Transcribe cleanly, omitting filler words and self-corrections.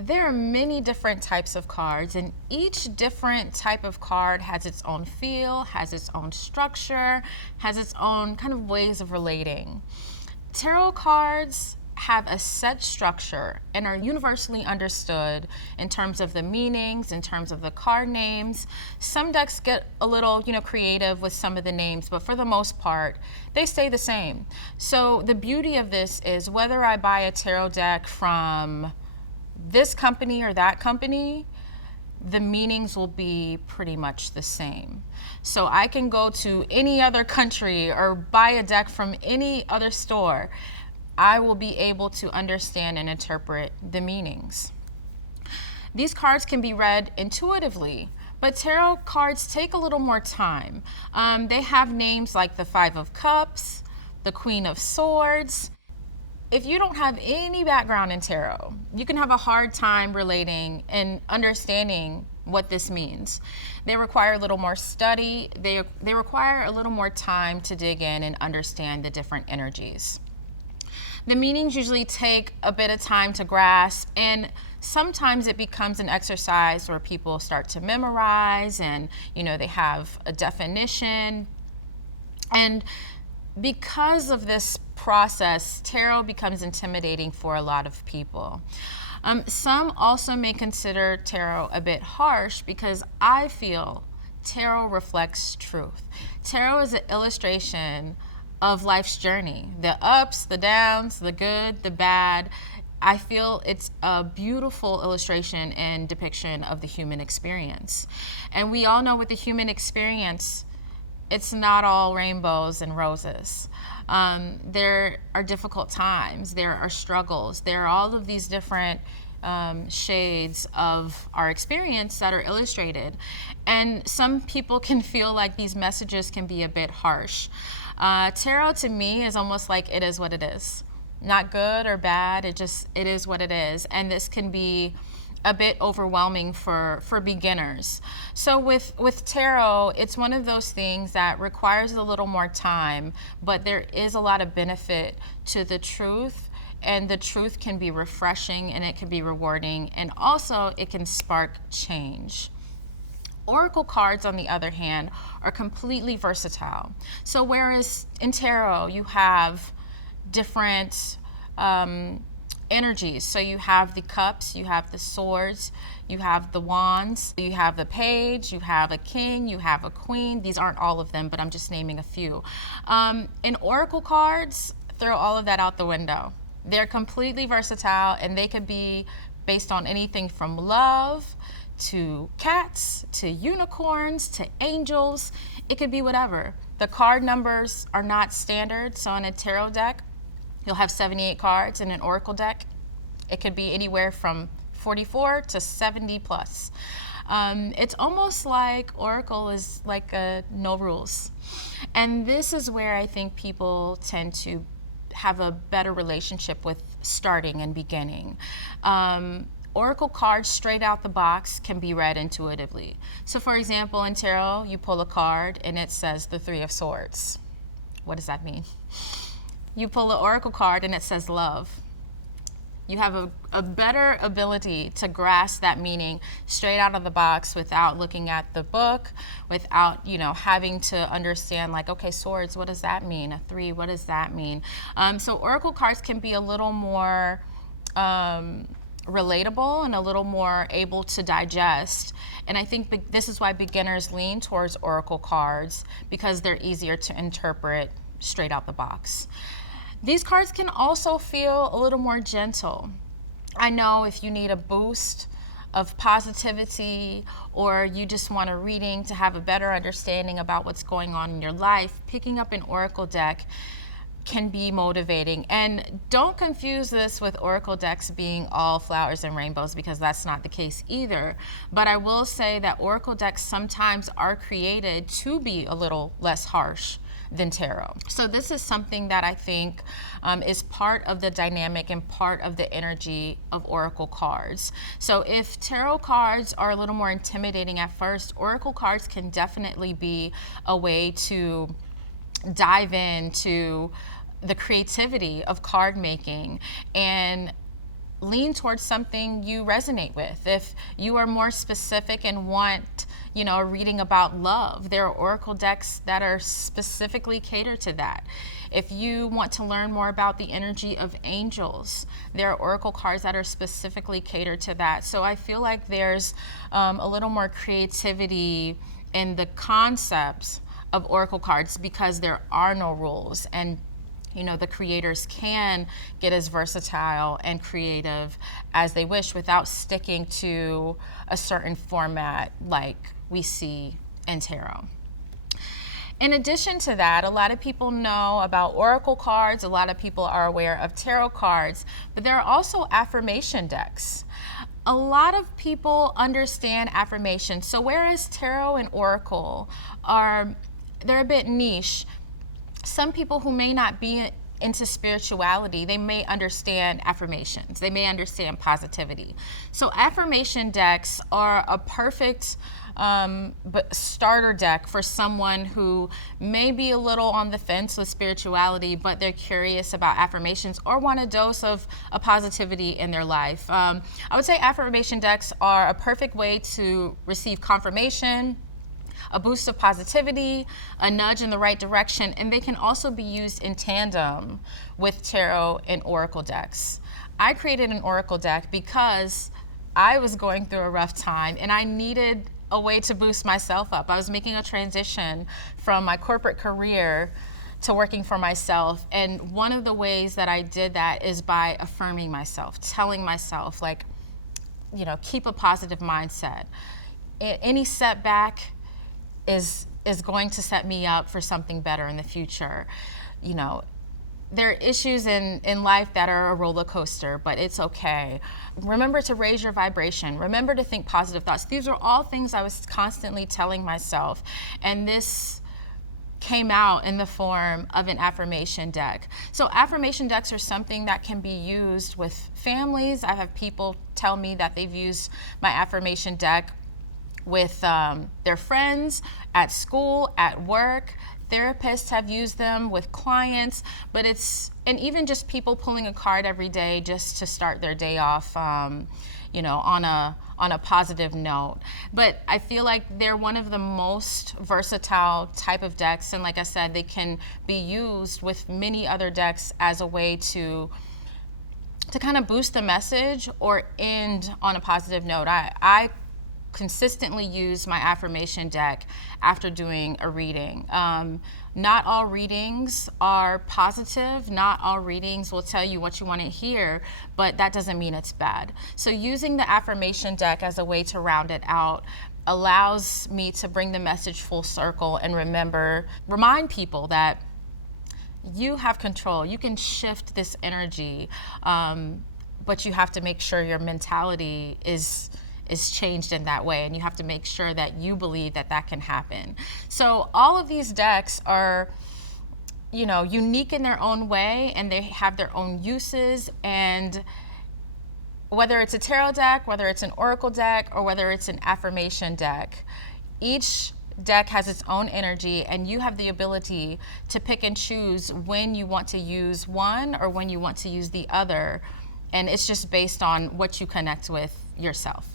There are many different types of cards, and each different type of card has its own feel, has its own structure, has its own kind of ways of relating. Tarot cards have a set structure and are universally understood in terms of the meanings, in terms of the card names. Some decks get a little, creative with some of the names, but for the most part, they stay the same. So the beauty of this is whether I buy a tarot deck from this company or that company, the meanings will be pretty much the same. So I can go to any other country or buy a deck from any other store. I will be able to understand and interpret the meanings. These cards can be read intuitively, but tarot cards take a little more time. They have names like the Five of Cups, the Queen of Swords. If you don't have any background in tarot, you can have a hard time relating and understanding what this means. They require a little more study. They require a little more time to dig in and understand the different energies. The meanings usually take a bit of time to grasp, and sometimes it becomes an exercise where people start to memorize and, they have a definition. And because of this process, tarot becomes intimidating for a lot of people. Some also may consider tarot a bit harsh because I feel tarot reflects truth. Tarot is an illustration of life's journey, the ups, the downs, the good, the bad. I feel it's a beautiful illustration and depiction of the human experience. And we all know with the human experience, it's not all rainbows and roses. There are difficult times, there are struggles, there are all of these different shades of our experience that are illustrated. And some people can feel like these messages can be a bit harsh. Tarot to me is almost like it is what it is. Not good or bad, it is what it is. And this can be a bit overwhelming for beginners. So with tarot, it's one of those things that requires a little more time, but there is a lot of benefit to the truth, and the truth can be refreshing and it can be rewarding, and also it can spark change. Oracle cards, on the other hand, are completely versatile. So whereas in tarot you have different energies, so you have the cups, you have the swords, you have the wands, you have the page, you have a king, you have a queen. These aren't all of them, but I'm just naming a few. In oracle cards, throw all of that out the window. They're completely versatile, and they could be based on anything from love to cats, to unicorns, to angels. It could be whatever. The card numbers are not standard. So in a tarot deck, you'll have 78 cards. In an oracle deck, it could be anywhere from 44 to 70 plus. It's almost like oracle is like no rules. And this is where I think people tend to have a better relationship with starting and beginning. Oracle cards straight out the box can be read intuitively. So for example, in tarot, you pull a card and it says the Three of Swords. What does that mean? You pull an oracle card and it says love. You have a better ability to grasp that meaning straight out of the box without looking at the book, without having to understand like, okay, swords, what does that mean? A three, what does that mean? So oracle cards can be a little more relatable and a little more able to digest. And I think this is why beginners lean towards oracle cards, because they're easier to interpret straight out the box. These cards can also feel a little more gentle. I know if you need a boost of positivity, or you just want a reading to have a better understanding about what's going on in your life, picking up an oracle deck can be motivating. And don't confuse this with oracle decks being all flowers and rainbows, because that's not the case either. But I will say that oracle decks sometimes are created to be a little less harsh than tarot. So this is something that I think is part of the dynamic and part of the energy of oracle cards. So if tarot cards are a little more intimidating at first, oracle cards can definitely be a way to dive into the creativity of card making and lean towards something you resonate with. If you are more specific and want, a reading about love, there are oracle decks that are specifically catered to that. If you want to learn more about the energy of angels, there are oracle cards that are specifically catered to that. So I feel like there's a little more creativity in the concepts of oracle cards because there are no rules, and the creators can get as versatile and creative as they wish without sticking to a certain format like we see in tarot. In addition to that, a lot of people know about oracle cards, a lot of people are aware of tarot cards, but there are also affirmation decks. A lot of people understand affirmations. So whereas tarot and oracle they're a bit niche, some people who may not be into spirituality, they may understand affirmations. They may understand positivity. So affirmation decks are a perfect starter deck for someone who may be a little on the fence with spirituality, but they're curious about affirmations or want a dose of a positivity in their life. I would say affirmation decks are a perfect way to receive confirmation, a boost of positivity, a nudge in the right direction, and they can also be used in tandem with tarot and oracle decks. I created an oracle deck because I was going through a rough time and I needed a way to boost myself up. I was making a transition from my corporate career to working for myself, and one of the ways that I did that is by affirming myself, telling myself, keep a positive mindset. Any setback is going to set me up for something better in the future. There are issues in life that are a roller coaster, but it's okay. Remember to raise your vibration. Remember to think positive thoughts. These are all things I was constantly telling myself, and this came out in the form of an affirmation deck. So affirmation decks are something that can be used with families. I have people tell me that they've used my affirmation deck with their friends, at school, at work. Therapists have used them with clients, and even just people pulling a card every day just to start their day off, on a positive note. But I feel like they're one of the most versatile type of decks, and like I said, they can be used with many other decks as a way to kind of boost the message or end on a positive note. I consistently use my affirmation deck after doing a reading. Not all readings are positive. Not all readings will tell you what you want to hear, but that doesn't mean it's bad. So using the affirmation deck as a way to round it out allows me to bring the message full circle and remind people that you have control. You can shift this energy, but you have to make sure your mentality is changed in that way, and you have to make sure that you believe that can happen. So all of these decks are, unique in their own way, and they have their own uses, and whether it's a tarot deck, whether it's an oracle deck, or whether it's an affirmation deck, each deck has its own energy, and you have the ability to pick and choose when you want to use one or when you want to use the other, and it's just based on what you connect with yourself.